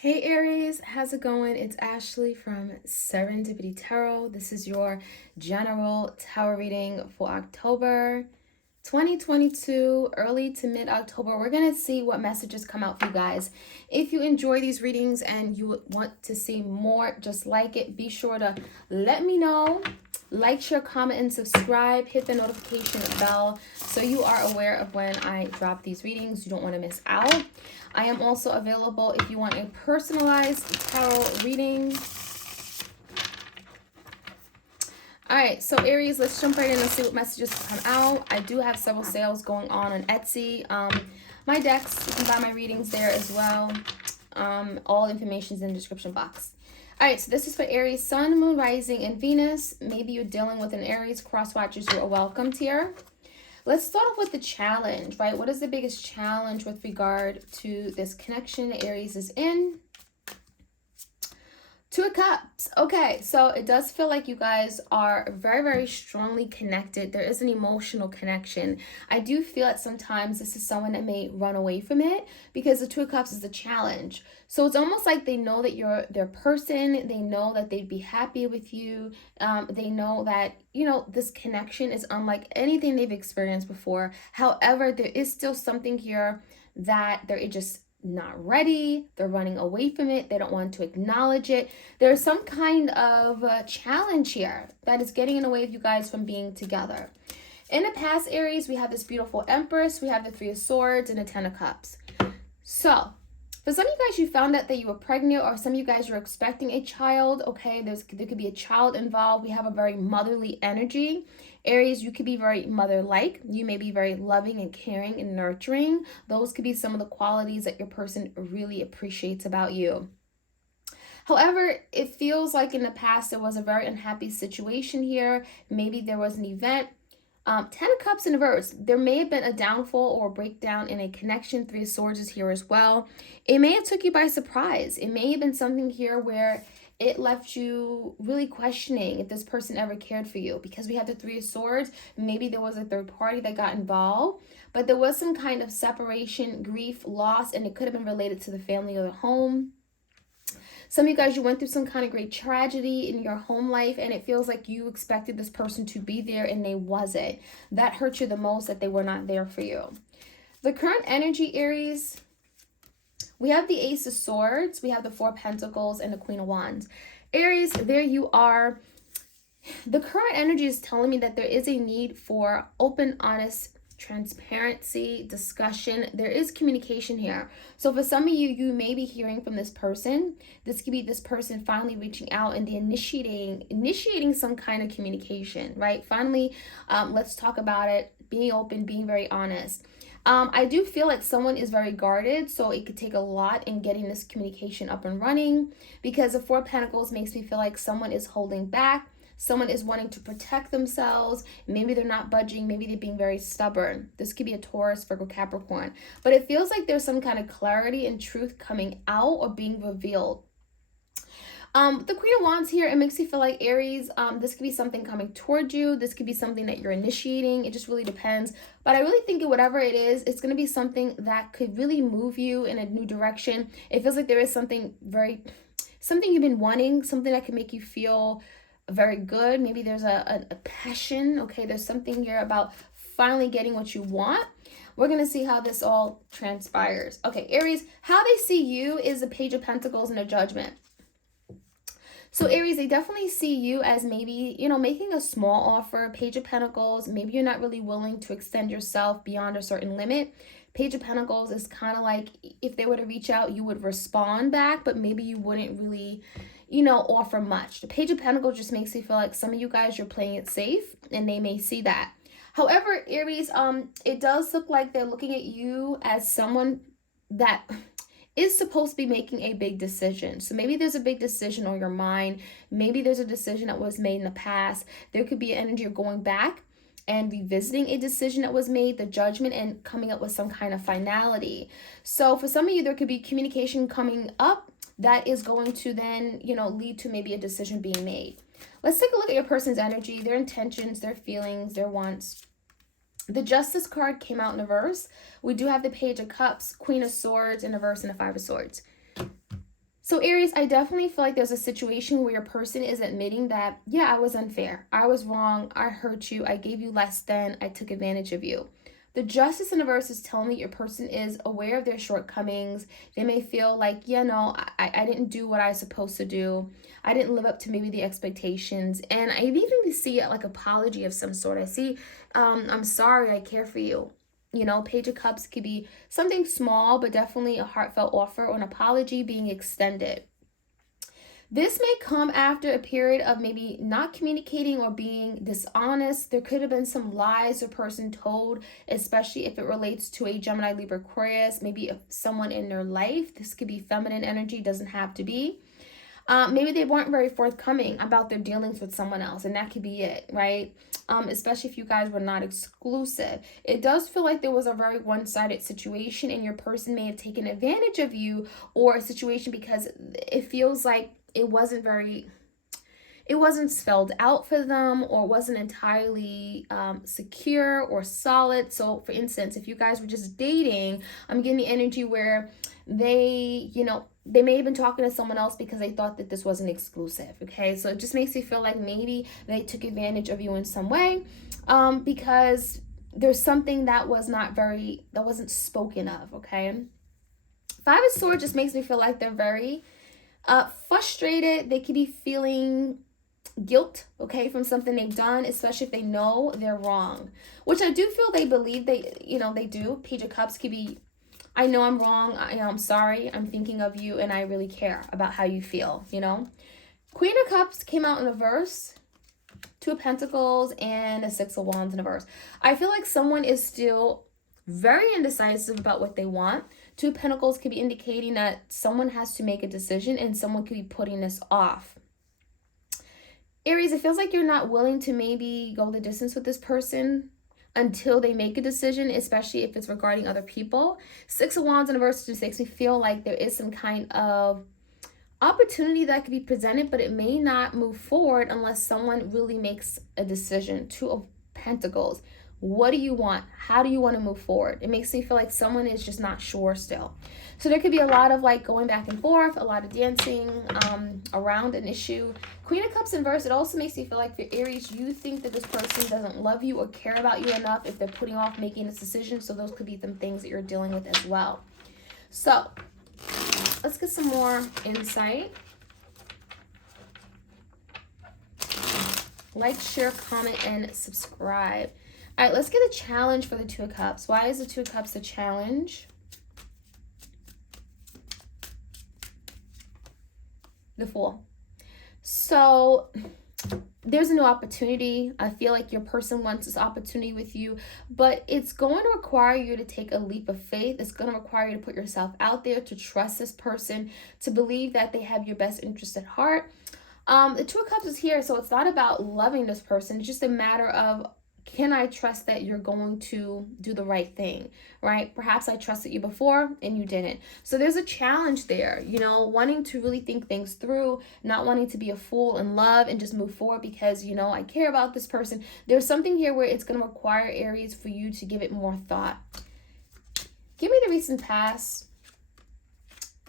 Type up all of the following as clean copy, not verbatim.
Hey Aries, how's it going? It's Ashley from Serendipity Tarot. This is your general tarot reading for October 2022, early to mid-October. We're going to see what messages come out for you guys. If you enjoy these readings and you want to see more just like it, be sure to let me know. Like, share, comment, and subscribe. Hit the notification bell so you are aware of when I drop these readings. You don't want to miss out. I am also available if you want a personalized tarot reading. All right, so Aries, let's jump right in and see what messages come out. I do have several sales going on Etsy. My decks, you can buy my readings there as well. All information is in the description box. All right, so this is for Aries, Sun, Moon, Rising, and Venus. Maybe you're dealing with an Aries. Cross watchers, you're welcomed here. Let's start off with the challenge, right? What is the biggest challenge with regard to this connection Aries is in? Two of Cups. Okay, so it does feel like you guys are very, very strongly connected. There is an emotional connection. I do feel that sometimes this is someone that may run away from it because the Two of Cups is a challenge. So it's almost like they know that you're their person. They know that they'd be happy with you. They know that, this connection is unlike anything they've experienced before. However, there is still something here that they're just not ready. They're running away from it. They don't want to acknowledge it. There's some kind of challenge here that is getting in the way of you guys from being together. In the past, Aries, we have this beautiful Empress. We have the Three of Swords and the Ten of Cups. So for some of you guys, you found out that you were pregnant, or some of you guys are expecting a child. Okay, there could be a child involved. We have a very motherly energy. Aries, you could be very mother-like. You may be very loving and caring and nurturing. Those could be some of the qualities that your person really appreciates about you. However, it feels like in the past there was a very unhappy situation here. Maybe there was an event. Ten of Cups in reverse. There may have been a downfall or a breakdown in a connection. Three of Swords is here as well. It may have took you by surprise. It may have been something here where it left you really questioning if this person ever cared for you. Because we have the Three of Swords, maybe there was a third party that got involved. But there was some kind of separation, grief, loss, and it could have been related to the family or the home. Some of you guys, you went through some kind of great tragedy in your home life, and it feels like you expected this person to be there and they wasn't. That hurt you the most, that they were not there for you. The current energy, Aries, we have the Ace of Swords, we have the Four of Pentacles, and the Queen of Wands. Aries, there you are. The current energy is telling me that there is a need for open, honest transparency, discussion. There is communication here. So for some of you, you may be hearing from this person. This could be this person finally reaching out and initiating some kind of communication, right? Finally, let's talk about it, being open, being very honest. I do feel like someone is very guarded, so it could take a lot in getting this communication up and running, because the Four of Pentacles makes me feel like someone is holding back. Someone is wanting to protect themselves. Maybe they're not budging. Maybe they're being very stubborn. This could be a Taurus, Virgo, Capricorn. But it feels like there's some kind of clarity and truth coming out or being revealed. The Queen of Wands here, it makes you feel like Aries, this could be something coming toward you. This could be something that you're initiating. It just really depends. But I really think whatever it is, it's going to be something that could really move you in a new direction. It feels like there is something you've been wanting, something that can make you feel very good. Maybe there's a passion. Okay, there's something here about finally getting what you want. We're going to see how this all transpires. Okay, Aries, how they see you is the Page of Pentacles and a Judgment. So Aries, they definitely see you as maybe, making a small offer. Page of Pentacles, maybe you're not really willing to extend yourself beyond a certain limit. Page of Pentacles is kind of like if they were to reach out, you would respond back, but maybe you wouldn't really, offer much. The Page of Pentacles just makes me feel like some of you guys, you're playing it safe, and they may see that. However, Aries, it does look like they're looking at you as someone that is supposed to be making a big decision. So maybe there's a big decision on your mind. Maybe there's a decision that was made in the past. There could be an energy of going back and revisiting a decision that was made, the Judgment, and coming up with some kind of finality. So for some of you, there could be communication coming up that is going to then, lead to maybe a decision being made. Let's take a look at your person's energy, their intentions, their feelings, their wants. The Justice card came out in reverse. We do have the Page of Cups, Queen of Swords in reverse, and the Five of Swords. So Aries, I definitely feel like there's a situation where your person is admitting that, yeah, I was unfair. I was wrong. I hurt you. I gave you less than. I took advantage of you. The justice in the verse is telling me your person is aware of their shortcomings. They may feel like, yeah, no, I didn't do what I was supposed to do. I didn't live up to maybe the expectations. And I even see it like apology of some sort. I see, I'm sorry, I care for you. You know, Page of Cups could be something small, but definitely a heartfelt offer or an apology being extended. This may come after a period of maybe not communicating or being dishonest. There could have been some lies a person told, especially if it relates to a Gemini, Libra, Aquarius, maybe someone in their life. This could be feminine energy, doesn't have to be. Maybe they weren't very forthcoming about their dealings with someone else, and that could be it, right? Especially if you guys were not exclusive. It does feel like there was a very one-sided situation, and your person may have taken advantage of you or a situation because it feels like it wasn't spelled out for them or wasn't entirely secure or solid. So for instance, if you guys were just dating, I'm getting the energy where they may have been talking to someone else because they thought that this wasn't exclusive. Okay, so it just makes you feel like maybe they took advantage of you in some way, because there's something that wasn't spoken of. Okay, Five of Swords just makes me feel like they're very frustrated. They could be feeling guilt, okay, from something they've done, especially if they know they're wrong, which I do feel they believe they do. Page of Cups could be, I know I'm wrong. I'm sorry. I'm thinking of you and I really care about how you feel, Queen of Cups came out in reverse. Two of Pentacles and a Six of Wands in reverse. I feel like someone is still very indecisive about what they want. Two of Pentacles could be indicating that someone has to make a decision and someone could be putting this off. Aries, it feels like you're not willing to maybe go the distance with this person until they make a decision, especially if it's regarding other people. Six of Wands in reverse just makes me feel like there is some kind of opportunity that could be presented, but it may not move forward unless someone really makes a decision. Two of Pentacles. What do you want? How do you want to move forward? It makes me feel like someone is just not sure still. So there could be a lot of like going back and forth, a lot of dancing around an issue. Queen of Cups in reverse, it also makes me feel like for Aries, you think that this person doesn't love you or care about you enough if they're putting off making this decision. So those could be some things that you're dealing with as well. So let's get some more insight. Like, share, comment, and subscribe. All right, let's get a challenge for the Two of Cups. Why is the Two of Cups a challenge? The Fool. So there's a new opportunity. I feel like your person wants this opportunity with you, but it's going to require you to take a leap of faith. It's going to require you to put yourself out there, to trust this person, to believe that they have your best interest at heart. The Two of Cups is here, so it's not about loving this person. It's just a matter of, can I trust that you're going to do the right thing, right? Perhaps I trusted you before and you didn't. So there's a challenge there, wanting to really think things through, not wanting to be a fool in love and just move forward because, I care about this person. There's something here where it's going to require, Aries, for you to give it more thought. Give me the recent past.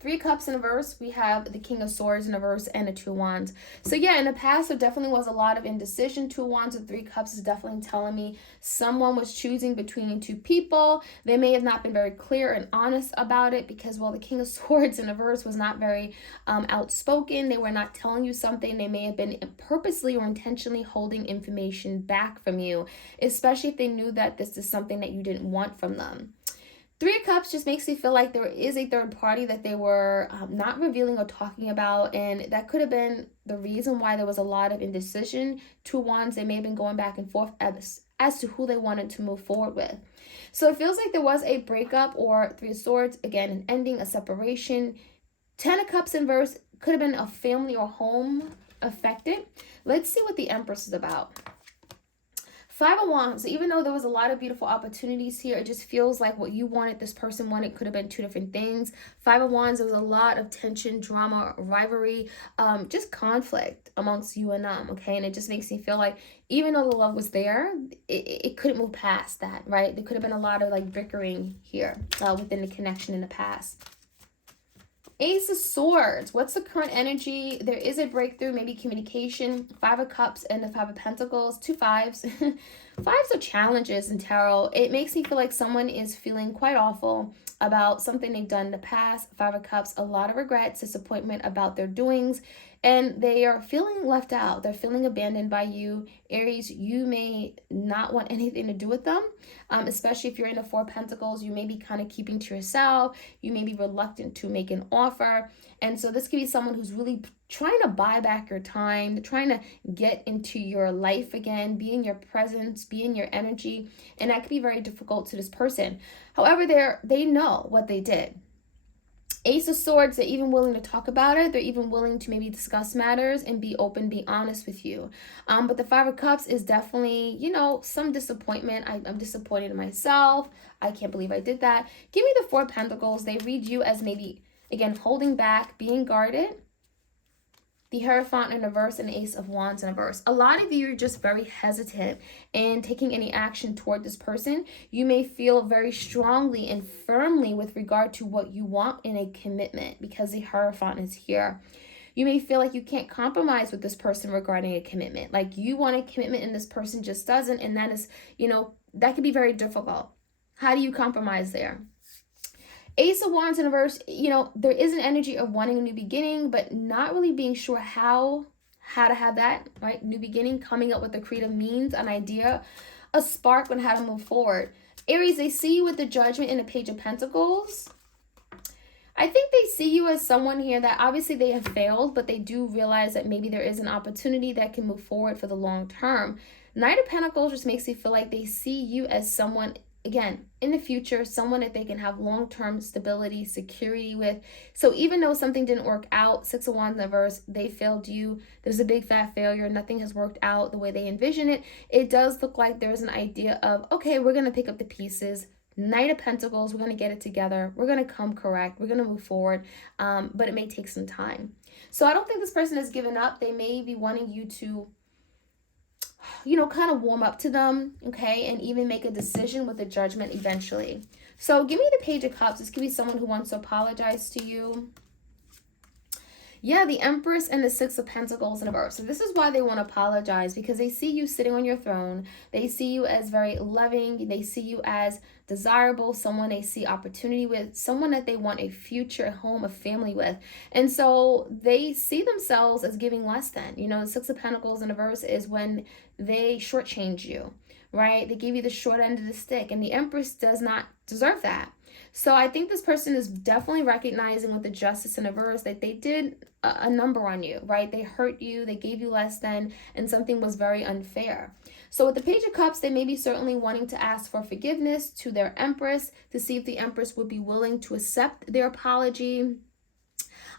Three Cups in reverse, we have the King of Swords in reverse and the Two of Wands. So yeah, in the past, there definitely was a lot of indecision. Two of Wands and Three Cups is definitely telling me someone was choosing between two people. They may have not been very clear and honest about it because, well, the King of Swords in reverse was not very outspoken. They were not telling you something. They may have been purposely or intentionally holding information back from you, especially if they knew that this is something that you didn't want from them. Three of Cups just makes me feel like there is a third party that they were not revealing or talking about, and that could have been the reason why there was a lot of indecision. Two of Wands, they may have been going back and forth as to who they wanted to move forward with. So it feels like there was a breakup or Three of Swords, again, an ending, a separation. Ten of Cups in reverse could have been a family or home affected. Let's see what the Empress is about. Five of Wands, even though there was a lot of beautiful opportunities here, it just feels like what you wanted, this person wanted, could have been two different things. Five of Wands, there was a lot of tension, drama, rivalry, just conflict amongst you and them, okay? And it just makes me feel like even though the love was there, it couldn't move past that, right? There could have been a lot of like bickering here within the connection in the past. Ace of Swords. What's the current energy? There is a breakthrough, maybe communication. Five of Cups and the Five of Pentacles. Two fives. Fives are challenges in tarot. It makes me feel like someone is feeling quite awful about something they've done in the past. Five of Cups, a lot of regrets, disappointment about their doings, and they are feeling left out. They're feeling abandoned by you. Aries, you may not want anything to do with them, especially if you're in the Four of Pentacles. You may be kind of keeping to yourself. You may be reluctant to make an offer. And so this could be someone who's really trying to buy back your time. They're trying to get into your life again, be in your presence, be in your energy. And that could be very difficult to this person. However, they know what they did. Ace of Swords, they're even willing to talk about it. They're even willing to maybe discuss matters and be open, be honest with you. But the Five of Cups is definitely, some disappointment. I'm disappointed in myself. I can't believe I did that. Give me the Four of Pentacles. They read you as maybe, again, holding back, being guarded. The Hierophant in reverse and Ace of Wands in reverse. A lot of you are just very hesitant in taking any action toward this person. You may feel very strongly and firmly with regard to what you want in a commitment because the Hierophant is here. You may feel like you can't compromise with this person regarding a commitment. Like you want a commitment and this person just doesn't. And that is, that can be very difficult. How do you compromise there? Ace of Wands in reverse, there is an energy of wanting a new beginning, but not really being sure how to have that, right? New beginning, coming up with a creative means, an idea, a spark on how to move forward. Aries, they see you with the Judgment and the Page of Pentacles. I think they see you as someone here that obviously they have failed, but they do realize that maybe there is an opportunity that can move forward for the long term. Knight of Pentacles just makes me feel like they see you as someone, again, in the future, someone that they can have long-term stability, security with. So even though something didn't work out, Six of Wands in reverse, they failed you. There's a big fat failure. Nothing has worked out the way they envision it. It does look like there's an idea of, okay, we're going to pick up the pieces. Knight of Pentacles, we're going to get it together. We're going to come correct. We're going to move forward. But it may take some time. So I don't think this person has given up. They may be wanting you to kind of warm up to them, okay, and even make a decision with a Judgment eventually. So give me the Page of Cups. This could be someone who wants to apologize to you. Yeah, the Empress and the Six of Pentacles in reverse. So this is why they want to apologize, because they see you sitting on your throne. They see you as very loving. They see you as desirable, someone they see opportunity with, someone that they want a future, a home, a family with. And so they see themselves as giving less than. The Six of Pentacles in reverse is when they shortchange you, right? They give you the short end of the stick, and the Empress does not deserve that. So I think this person is definitely recognizing with the Justice in reverse that they did a number on you, right? They hurt you, they gave you less than, and something was very unfair. So with the Page of Cups, they may be certainly wanting to ask for forgiveness to their Empress to see if the Empress would be willing to accept their apology.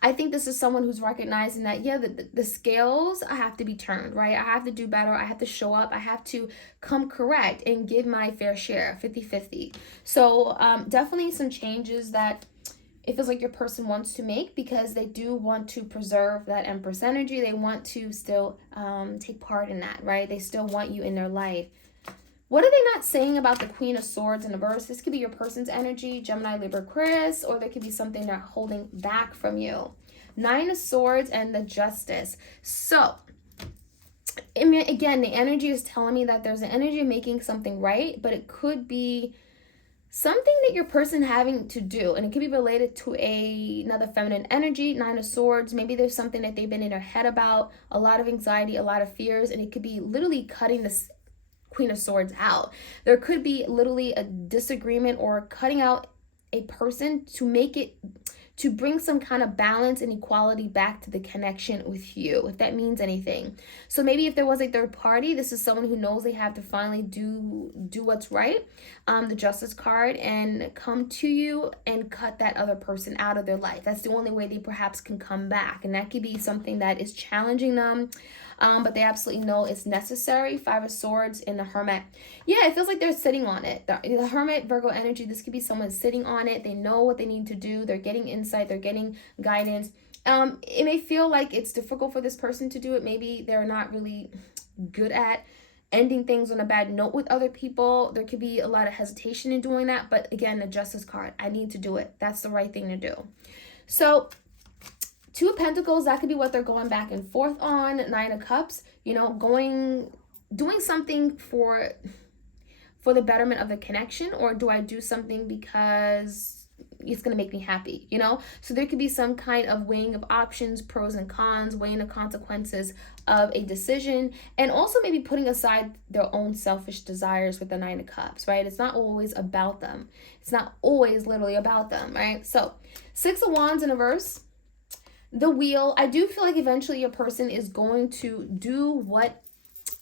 I think this is someone who's recognizing that, yeah, the scales have to be turned, right? I have to do better. I have to show up. I have to come correct and give my fair share, 50-50. So definitely some changes that it feels like your person wants to make, because they do want to preserve that Empress energy. They want to still take part in that, right? They still want you in their life. What are they not saying about the Queen of Swords in reverse? This could be your person's energy, Gemini, Libra, Aquarius, or there could be something they're holding back from you. Nine of Swords and the Justice. So, I mean, again, the energy is telling me that there's an energy of making something right, but it could be something that your person having to do, and it could be related to another feminine energy. Nine of Swords, maybe there's something that they've been in their head about, a lot of anxiety, a lot of fears, and it could be literally cutting this Queen of Swords out. There could be literally a disagreement or cutting out a person to bring some kind of balance and equality back to the connection with you, if that means anything. So maybe if there was a third party, this is someone who knows they have to finally do what's right, the Justice card, and come to you and cut that other person out of their life. That's the only way they perhaps can come back, and that could be something that is challenging them. But they absolutely know it's necessary. Five of Swords and the Hermit. Yeah, it feels like they're sitting on it. The Hermit, Virgo energy, this could be someone sitting on it. They know what they need to do. They're getting insight. They're getting guidance. It may feel like it's difficult for this person to do it. Maybe they're not really good at ending things on a bad note with other people. There could be a lot of hesitation in doing that. But again, the Justice card, I need to do it. That's the right thing to do. So Two of Pentacles, that could be what they're going back and forth on. Nine of Cups, you know, doing something for the betterment of the connection, or do I do something because it's going to make me happy, you know? So there could be some kind of weighing of options, pros and cons, weighing the consequences of a decision, and also maybe putting aside their own selfish desires with the Nine of Cups, right? It's not always about them. It's not always literally about them, right? So Six of Wands in reverse. The Wheel, I do feel like eventually your person is going to do what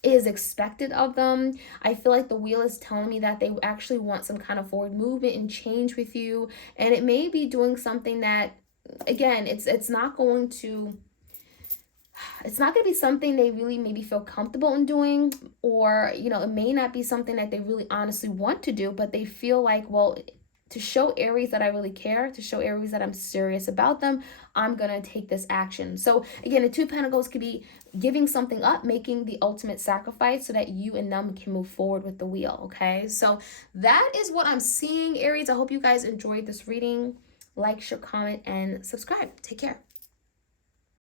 is expected of them. I feel like the Wheel is telling me that they actually want some kind of forward movement and change with you, and it may be doing something that, again, it's not going to be something they really maybe feel comfortable in doing, or, you know, it may not be something that they really honestly want to do, but they feel like, well, to show Aries that I really care, to show Aries that I'm serious about them, I'm going to take this action. So again, the Two of Pentacles could be giving something up, making the ultimate sacrifice so that you and them can move forward with the Wheel, okay? So that is what I'm seeing, Aries. I hope you guys enjoyed this reading. Like, share, comment, and subscribe. Take care.